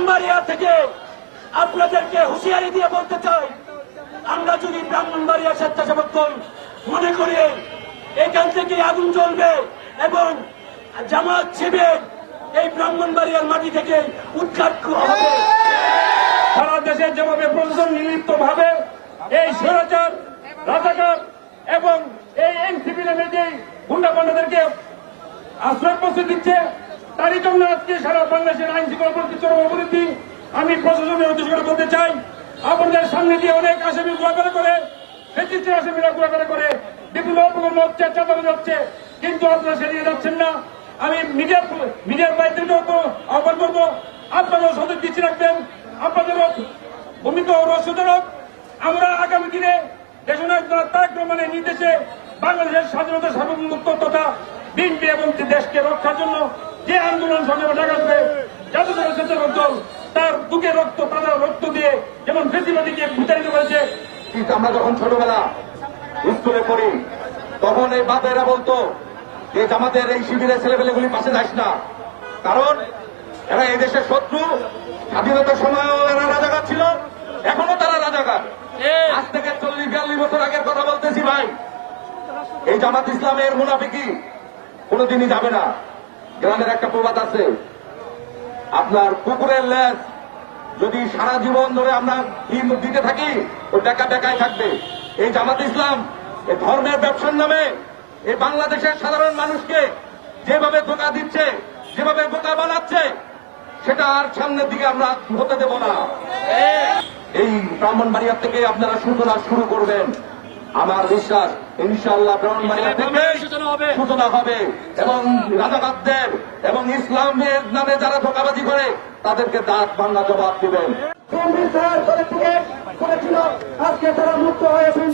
ব্রাহ্মণবাড়িয়া থেকে আপনাদেরকে হুঁশিয়ারি দিয়ে বলতে চাই, আমরা যদি ব্রাহ্মণবাড়িয়া স্বেচ্ছাসেবক দল মনে করি এখান থেকে আগুন জ্বলবে এবং জামাত শিবির এই ব্রাহ্মণবাড়িয়ার মাটি থেকে উৎখাত হবে। সারা দেশে যেভাবে প্রশাসন নিলিপ্ত ভাবে এই স্বৈরাচার, রাজাকার এবং এই এনসিপি নামে যে গুন্ডা পান্ডাদেরকে আশ্রয় পৌঁছে দিচ্ছে তারই জন্য আজকে সারা বাংলাদেশের আইন শৃঙ্খলা পরিস্থিতি চরম অবনতি। আমি প্রশাসনের উদ্দেশ্য করে বলতে চাই। আপনাদের সামনে দিয়ে অনেক আসামি ঘোরাফেরা করে ফেসিস্টের আসামিরা ঘোরাফেরা করে চালানো যাচ্ছে। কিন্তু আপনারা যাচ্ছেন না। আমি মিডিয়ার আহ্বান করব। আপনারাও রাখবেন। আপনাদেরও ভূমিকা আমরা আগামী দিনে দেশনায়ক তারেক রহমানের নির্দেশে বাংলাদেশের স্বাধীনতা সার্বভৌমত্ব তথা এবং দেশকে রক্ষার জন্য যে আন্দোলন সংগ্রামে ডাকা হবে জাতীয় স্বেচ্ছাসেবক দল তার বুকে রক্ত তাদের রক্ত দিয়ে যেমন ফেসিবাদীকে বিতাড়িত করেছে আমরা যখন ছোটবেলা স্কুলে পড়ি তখন এই বাপেরা বলতো যে জামাতের এই শিবিরের ছেলেপেলেগুলি পাশে যাস না। কারণ এরা এই দেশের শত্রু স্বাধীনতার সময়ও এরা রাজাকার ছিল এখনও তারা রাজাকার। আজ থেকে চল্লিশ বিয়াল্লিশ বছর আগের কথা বলতেছি ভাই। এই জামাত ইসলামের মুনাফিকি কোনোদিনই যাবে না। গ্রামের একটা প্রবাদ আছে। আপনার কুকুরের লেজ যদি সারা জীবন ধরে আমরা দিতে থাকি, ও বেকা বেকায় থাকবে। এই জামাত ইসলাম এই ধর্মের ব্যবসার নামে এই বাংলাদেশের সাধারণ মানুষকে যেভাবে ধোকা দিচ্ছে, যেভাবে বোকা বানাচ্ছে, সেটা আর সামনের দিকে আমরা হতে দেব না। এই ব্রাহ্মণবাড়িয়ার থেকে আপনারা সূচনা শুরু করবেন। আমার বিশ্বাস ইনশাল্লাহ ব্রাহ্মণবাড়িয়া থেকে সূচনা হবে। এবং রাজাবাদদের এবং ইসলামের নামে যারা ধোকাবাজি করে তাদেরকে দাঁত ভাঙ্গা জবাব দিবেন। করেছিল। আজকে তারা মুক্ত হয়েছেন